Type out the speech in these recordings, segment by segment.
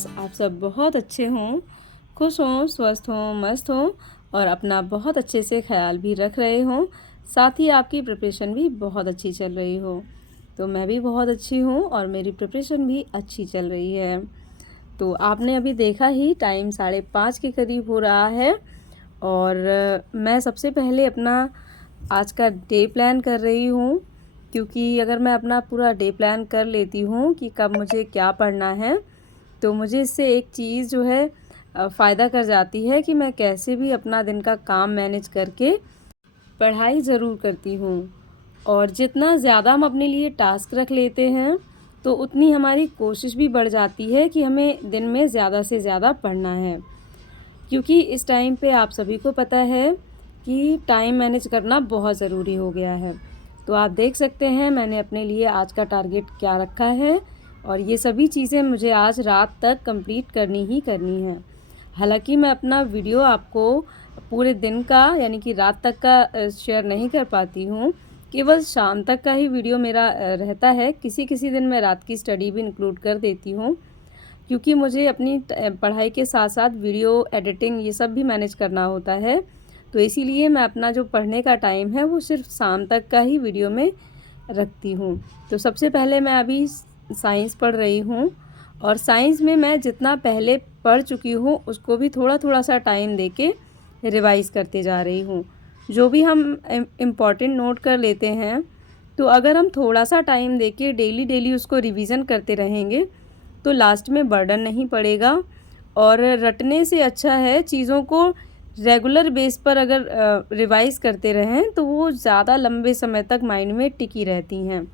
Friends, आप सब बहुत अच्छे हों, खुश हों, स्वस्थ हों, मस्त हों और अपना बहुत अच्छे से ख़्याल भी रख रहे हों। साथ ही आपकी प्रिपरेशन भी बहुत अच्छी चल रही हो। तो मैं भी बहुत अच्छी हूँ और मेरी प्रिपरेशन भी अच्छी चल रही है। तो आपने अभी देखा ही टाइम 5:30 के करीब हो रहा है और मैं सबसे पहले अपना आज का डे प्लान कर रही हूँ, क्योंकि अगर मैं अपना पूरा डे प्लान कर लेती हूँ कि कब मुझे क्या पढ़ना है, तो मुझे इससे एक चीज़ जो है फ़ायदा कर जाती है कि मैं कैसे भी अपना दिन का काम मैनेज करके पढ़ाई ज़रूर करती हूँ। और जितना ज़्यादा हम अपने लिए टास्क रख लेते हैं, तो उतनी हमारी कोशिश भी बढ़ जाती है कि हमें दिन में ज़्यादा से ज़्यादा पढ़ना है। क्योंकि इस टाइम पे आप सभी को पता है कि टाइम मैनेज करना बहुत ज़रूरी हो गया है। तो आप देख सकते हैं मैंने अपने लिए आज का टारगेट क्या रखा है और ये सभी चीज़ें मुझे आज रात तक कंप्लीट करनी ही करनी है। हालांकि मैं अपना वीडियो आपको पूरे दिन का यानी कि रात तक का शेयर नहीं कर पाती हूँ, केवल शाम तक का ही वीडियो मेरा रहता है। किसी किसी दिन मैं रात की स्टडी भी इंक्लूड कर देती हूँ, क्योंकि मुझे अपनी पढ़ाई के साथ साथ वीडियो एडिटिंग ये सब भी मैनेज करना होता है। तो इसीलिए मैं अपना जो पढ़ने का टाइम है वो सिर्फ शाम तक का ही वीडियो में रखती हूँ। तो सबसे पहले मैं अभी साइंस पढ़ रही हूँ और साइंस में मैं जितना पहले पढ़ चुकी हूँ उसको भी थोड़ा थोड़ा सा टाइम देके रिवाइज़ करते जा रही हूँ। जो भी हम इम्पॉर्टेंट नोट कर लेते हैं, तो अगर हम थोड़ा सा टाइम देके डेली डेली उसको रिवीज़न करते रहेंगे तो लास्ट में बर्डन नहीं पड़ेगा। और रटने से अच्छा है चीज़ों को रेगुलर बेस पर अगर रिवाइज़ करते रहें तो वो ज़्यादा लंबे समय तक माइंड में टिकी रहती हैं।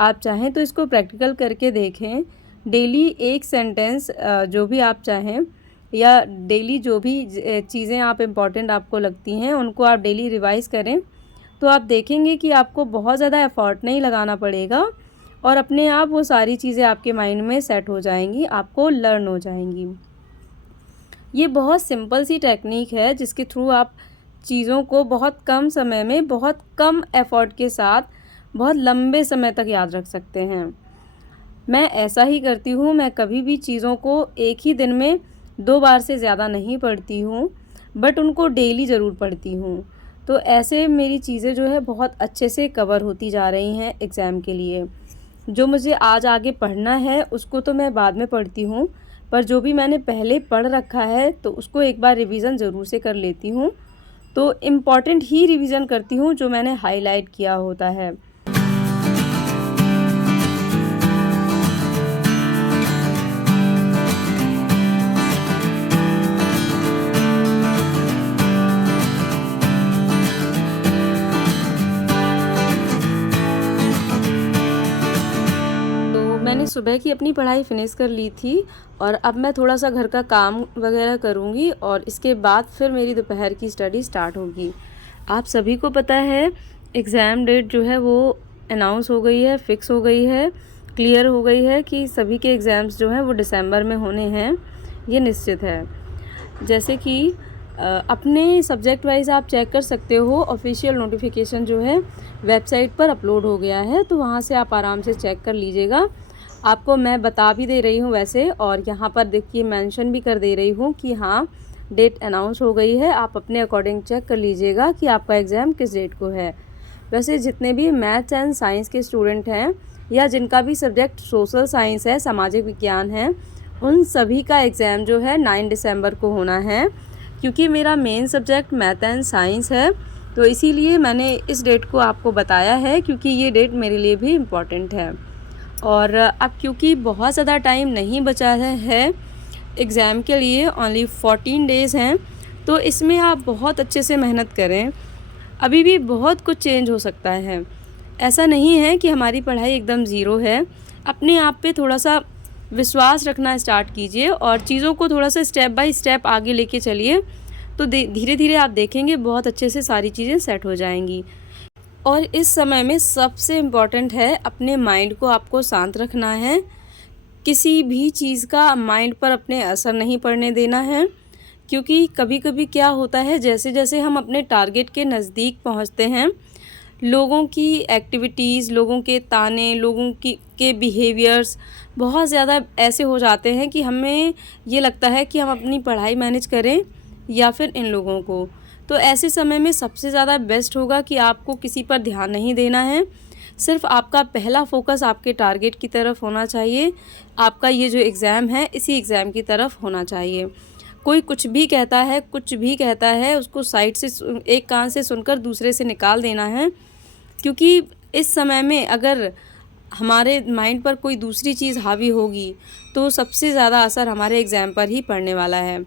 आप चाहें तो इसको प्रैक्टिकल करके देखें। डेली एक सेंटेंस जो भी आप चाहें या डेली जो भी चीज़ें आप इम्पॉर्टेंट आपको लगती हैं उनको आप डेली रिवाइज़ करें, तो आप देखेंगे कि आपको बहुत ज़्यादा एफ़र्ट नहीं लगाना पड़ेगा और अपने आप वो सारी चीज़ें आपके माइंड में सेट हो जाएंगी, आपको लर्न हो जाएंगी। ये बहुत सिंपल सी टेक्निक है जिसके थ्रू आप चीज़ों को बहुत कम समय में बहुत कम एफ़र्ट के साथ बहुत लंबे समय तक याद रख सकते हैं। मैं ऐसा ही करती हूँ। मैं कभी भी चीज़ों को एक ही दिन में 2 बार से ज़्यादा नहीं पढ़ती हूँ, बट उनको डेली ज़रूर पढ़ती हूँ। तो ऐसे मेरी चीज़ें जो है बहुत अच्छे से कवर होती जा रही हैं एग्ज़ाम के लिए। जो मुझे आज आगे पढ़ना है उसको तो मैं बाद में पढ़ती हूँ, पर जो भी मैंने पहले पढ़ रखा है तो उसको एक बार रिवीज़न ज़रूर से कर लेती हूँ। तो इम्पॉर्टेंट ही रिवीज़न करती हूँ जो मैंने हाईलाइट किया होता है। मैंने सुबह की अपनी पढ़ाई फ़िनिश कर ली थी और अब मैं थोड़ा-सा घर का काम वगैरह करूँगी और इसके बाद फिर मेरी दोपहर की स्टडी स्टार्ट होगी। आप सभी को पता है एग्ज़ाम डेट जो है वो अनाउंस हो गई है, फ़िक्स हो गई है, क्लियर हो गई है कि सभी के एग्ज़ाम्स जो हैं वो दिसंबर में होने हैं, ये निश्चित है। जैसे कि अपने सब्जेक्ट वाइज़ आप चेक कर सकते हो, ऑफ़िशियल नोटिफ़िकेशन जो है वेबसाइट पर अपलोड हो गया है, तो वहाँ से आप आराम से चेक कर लीजिएगा। आपको मैं बता भी दे रही हूँ वैसे, और यहाँ पर देखिए मेंशन भी कर दे रही हूँ कि हाँ डेट अनाउंस हो गई है। आप अपने अकॉर्डिंग चेक कर लीजिएगा कि आपका एग्ज़ाम किस डेट को है। वैसे जितने भी मैथ्स एंड साइंस के स्टूडेंट हैं या जिनका भी सब्जेक्ट सोशल साइंस है, सामाजिक विज्ञान है, उन सभी का एग्ज़ाम जो है 9 दिसंबर को होना है। क्योंकि मेरा main subject math and science है, तो इसीलिए मैंने इस डेट को आपको बताया है, क्योंकि ये डेट मेरे लिए भी इम्पॉर्टेंट है। और अब क्योंकि बहुत ज़्यादा टाइम नहीं बचा है एग्ज़ाम के लिए, ओनली 14 डेज़ हैं, तो इसमें आप बहुत अच्छे से मेहनत करें। अभी भी बहुत कुछ चेंज हो सकता है। ऐसा नहीं है कि हमारी पढ़ाई एकदम ज़ीरो है। अपने आप पे थोड़ा सा विश्वास रखना स्टार्ट कीजिए और चीज़ों को थोड़ा सा स्टेप बाय स्टेप आगे लेके चलिए, तो धीरे धीरे आप देखेंगे बहुत अच्छे से सारी चीज़ें सेट हो जाएंगी। और इस समय में सबसे इम्पॉर्टेंट है अपने माइंड को आपको शांत रखना है। किसी भी चीज़ का माइंड पर अपने असर नहीं पड़ने देना है, क्योंकि कभी कभी क्या होता है, जैसे जैसे हम अपने टारगेट के नज़दीक पहुंचते हैं, लोगों की एक्टिविटीज़, लोगों के ताने, लोगों की के बिहेवियर्स, बहुत ज़्यादा ऐसे हो जाते हैं कि हमें ये लगता है कि हम अपनी पढ़ाई मैनेज करें या फिर इन लोगों को। तो ऐसे समय में सबसे ज़्यादा बेस्ट होगा कि आपको किसी पर ध्यान नहीं देना है, सिर्फ आपका पहला फ़ोकस आपके टारगेट की तरफ होना चाहिए। आपका ये जो एग्ज़ाम है इसी एग्ज़ाम की तरफ होना चाहिए। कोई कुछ भी कहता है, कुछ भी कहता है, उसको साइड से एक कान से सुनकर दूसरे से निकाल देना है, क्योंकि इस समय में अगर हमारे माइंड पर कोई दूसरी चीज़ हावी होगी तो सबसे ज़्यादा असर हमारे एग्ज़ाम पर ही पड़ने वाला है।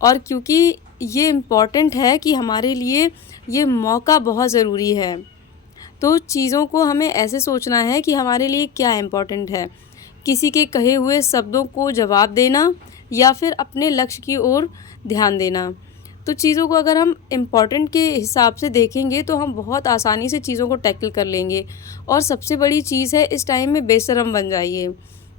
और क्योंकि ये इम्पॉर्टेंट है कि हमारे लिए ये मौका बहुत ज़रूरी है, तो चीज़ों को हमें ऐसे सोचना है कि हमारे लिए क्या इम्पॉर्टेंट है। किसी के कहे हुए शब्दों को जवाब देना या फिर अपने लक्ष्य की ओर ध्यान देना। तो चीज़ों को अगर हम इम्पॉर्टेंट के हिसाब से देखेंगे तो हम बहुत आसानी से चीज़ों को टैकल कर लेंगे। और सबसे बड़ी चीज़ है, इस टाइम में बेशर्म बन जाइए।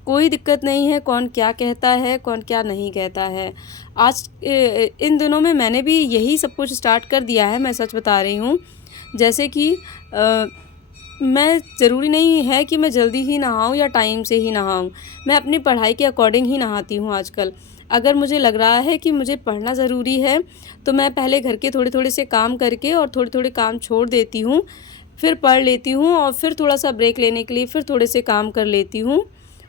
कोई दिक्कत नहीं है कौन क्या कहता है, कौन क्या नहीं कहता है। आज इन दिनों में मैंने भी यही सब कुछ स्टार्ट कर दिया है, मैं सच बता रही हूँ। जैसे कि मैं ज़रूरी नहीं है कि मैं जल्दी ही नहाऊँ या टाइम से ही नहाऊँ। मैं अपनी पढ़ाई के अकॉर्डिंग ही नहाती हूँ आजकल। अगर मुझे लग रहा है कि मुझे पढ़ना ज़रूरी है, तो मैं पहले घर के थोड़े-थोड़े से काम करके और थोड़े-थोड़े काम छोड़ देती हूँ, फिर पढ़ लेती हूँ और फिर थोड़ा-सा ब्रेक लेने के लिए फिर थोड़े से काम कर लेती हूँ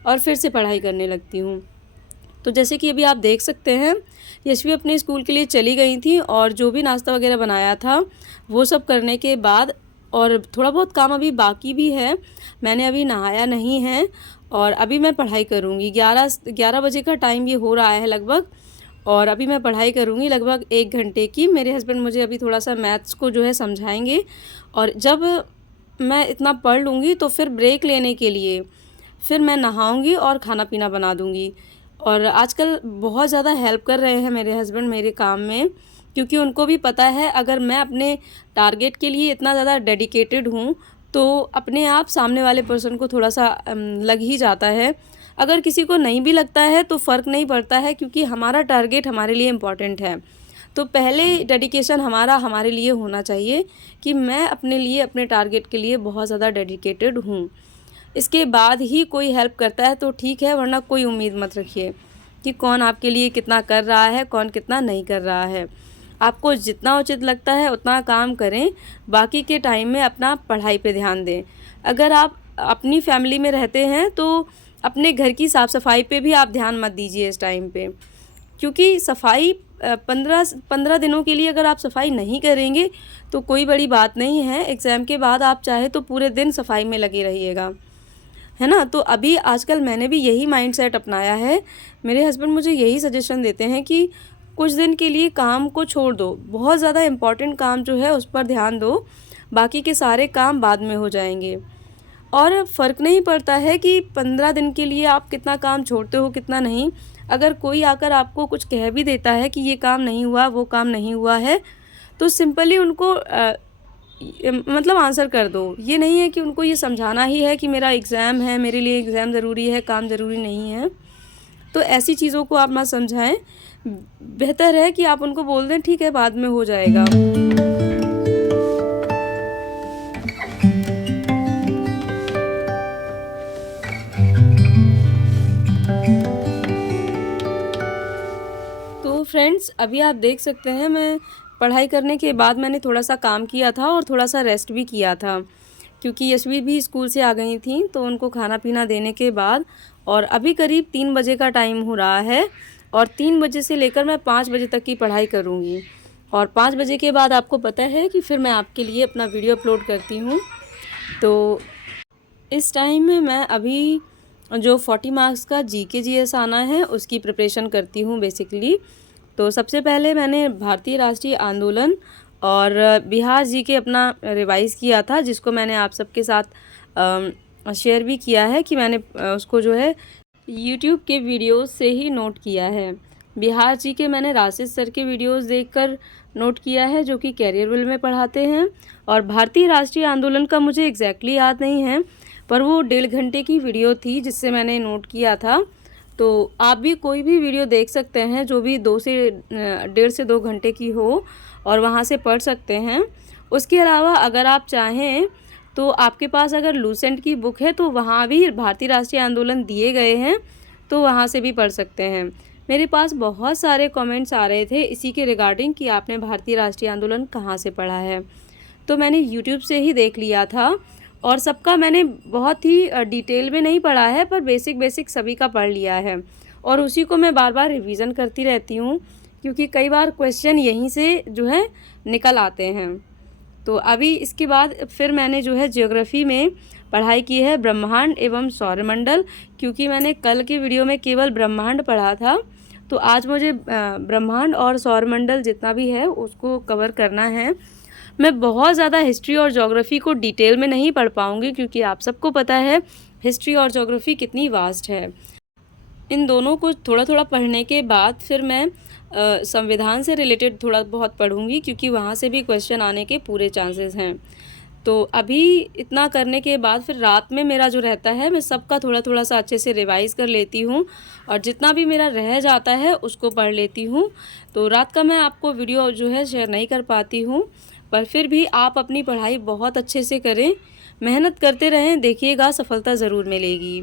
और फिर से पढ़ाई करने लगती हूँ। तो जैसे कि अभी आप देख सकते हैं, यशवी अपने स्कूल के लिए चली गई थी और जो भी नाश्ता वगैरह बनाया था, वो सब करने के बाद और थोड़ा बहुत काम अभी बाकी भी है, मैंने अभी नहाया नहीं है और अभी मैं पढ़ाई करूँगी। 11 बजे का टाइम ये हो रहा है लगभग, और अभी मैं पढ़ाई करूँगी लगभग 1 घंटे की। मेरे हस्बैंड मुझे अभी थोड़ा-सा मैथ्स को जो है समझाएँगे और जब मैं इतना पढ़ लूँगी तो फिर ब्रेक लेने के लिए फिर मैं नहाऊँगी और खाना-पीना बना दूँगी। और आजकल बहुत ज़्यादा हेल्प कर रहे हैं मेरे हस्बैंड मेरे काम में, क्योंकि उनको भी पता है अगर मैं अपने टारगेट के लिए इतना ज़्यादा डेडिकेटेड हूँ, तो अपने आप सामने वाले पर्सन को थोड़ा-सा लग ही जाता है। अगर किसी को नहीं भी लगता है तो फ़र्क नहीं पड़ता है, क्योंकि हमारा टारगेट हमारे लिए इम्पॉर्टेंट है। तो पहले डेडिकेशन हमारा हमारे लिए होना चाहिए कि मैं अपने लिए, अपने टारगेट के लिए बहुत ज़्यादा डेडिकेटेड हूँ। इसके बाद ही कोई हेल्प करता है तो ठीक है, वरना कोई उम्मीद मत रखिए कि कौन आपके लिए कितना कर रहा है, कौन कितना नहीं कर रहा है। आपको जितना उचित लगता है उतना काम करें, बाकी के टाइम में अपना पढ़ाई पे ध्यान दें। अगर आप अपनी फैमिली में रहते हैं तो अपने घर की साफ़-सफ़ाई पे भी आप ध्यान मत दीजिए इस टाइम पे, क्योंकि सफ़ाई 15 दिनों के लिए अगर आप सफ़ाई नहीं करेंगे तो कोई बड़ी बात नहीं है। एग्ज़ाम के बाद आप चाहे तो पूरे दिन सफ़ाई में लगे रहिएगा, है ना? तो अभी आजकल मैंने भी यही माइंडसेट अपनाया है। मेरे हस्बैंड मुझे यही सजेशन देते हैं कि कुछ दिन के लिए काम को छोड़ दो, बहुत ज़्यादा इम्पोर्टेंट काम जो है उस पर ध्यान दो, बाकी के सारे काम बाद में हो जाएंगे। और फ़र्क नहीं पड़ता है कि 15 दिन के लिए आप कितना काम छोड़ते हो कितना नहीं। अगर कोई आकर आपको कुछ कह भी देता है कि ये काम नहीं हुआ, वो काम नहीं हुआ है, तो सिंपली उनको मतलब आंसर कर दो। ये नहीं है कि उनको ये समझाना ही है कि मेरा एग्ज़ाम है, मेरे लिए एग्ज़ाम ज़रूरी है, काम ज़रूरी नहीं है। तो ऐसी चीज़ों को आप मत समझाएँ। बेहतर है कि आप उनको बोल दें ठीक है बाद में हो जाएगा। तो फ्रेंड्स, अभी आप देख सकते हैं मैं पढ़ाई करने के बाद मैंने थोड़ा-सा काम किया था और थोड़ा-सा रेस्ट भी किया था, क्योंकि यशवी भी स्कूल से आ गई थीं, तो उनको खाना-पीना देने के बाद और अभी करीब 3 बजे का टाइम हो रहा है और 3 बजे से लेकर मैं 5 बजे तक की पढ़ाई करूँगी। और 5 बजे के बाद आपको पता है कि फिर मैं आपके लिए अपना वीडियो अपलोड करती हूँ। तो इस टाइम में मैं अभी जो 40 मार्क्स का जीके जीएस आना है उसकी प्रिपरेशन करती हूँ बेसिकली। तो सबसे पहले मैंने भारतीय राष्ट्रीय आंदोलन और बिहार जीके अपना रिवाइज़ किया था, जिसको मैंने आप सबके साथ शेयर भी किया है कि मैंने उसको जो है यूट्यूब के वीडियोस से ही नोट किया है। बिहार जीके मैंने राशिद सर के वीडियोस देखकर नोट किया है, जो कि कैरियरविल में पढ़ाते हैं। और भारतीय राष्ट्रीय आंदोलन का मुझे एग्जैक्टली याद नहीं है, पर वो 1.5 घंटे की वीडियो थी जिससे मैंने नोट किया था। तो आप भी कोई भी वीडियो देख सकते हैं जो भी 1.5 से 2 घंटे की हो और वहाँ से पढ़ सकते हैं। उसके अलावा अगर आप चाहें तो आपके पास अगर लूसेंट की बुक है तो वहाँ भी भारतीय राष्ट्रीय आंदोलन दिए गए हैं, तो वहाँ से भी पढ़ सकते हैं। मेरे पास बहुत सारे कमेंट्स आ रहे थे इसी के रिगार्डिंग कि आपने भारतीय राष्ट्रीय आंदोलन कहाँ से पढ़ा है। तो मैंने यूट्यूब से ही देख लिया था और सबका मैंने बहुत ही डिटेल में नहीं पढ़ा है, पर बेसिक सभी का पढ़ लिया है और उसी को मैं बार बार रिवीज़न करती रहती हूँ, क्योंकि कई बार क्वेश्चन यहीं से जो है निकल आते हैं। तो अभी इसके बाद फिर मैंने जो है ज्योग्राफी में पढ़ाई की है ब्रह्मांड एवं सौरमंडल, क्योंकि मैंने कल की वीडियो में केवल ब्रह्मांड पढ़ा था, तो आज मुझे ब्रह्मांड और सौरमंडल जितना भी है उसको कवर करना है। मैं बहुत ज़्यादा हिस्ट्री और ज्योग्राफी को डिटेल में नहीं पढ़ पाऊँगी, क्योंकि आप सबको पता है हिस्ट्री और ज्योग्राफी कितनी वास्ट है। इन दोनों को थोड़ा थोड़ा पढ़ने के बाद फिर मैं संविधान से रिलेटेड थोड़ा बहुत पढ़ूंगी, क्योंकि वहाँ से भी क्वेश्चन आने के पूरे चांसेस हैं। तो अभी इतना करने के बाद फिर रात में मेरा जो रहता है मैं सबका थोड़ा थोड़ा सा अच्छे से रिवाइज़ कर लेती हूँ और जितना भी मेरा रह जाता है उसको पढ़ लेती हूँ। तो रात का मैं आपको वीडियो जो है शेयर नहीं कर पाती हूँ, पर फिर भी आप अपनी पढ़ाई बहुत अच्छे से करें, मेहनत करते रहें, देखिएगा सफलता ज़रूर मिलेगी।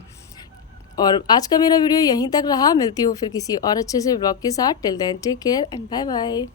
और आज का मेरा वीडियो यहीं तक रहा। मिलती हूँ फिर किसी और अच्छे से ब्लॉग के साथ। Till then take care and bye bye.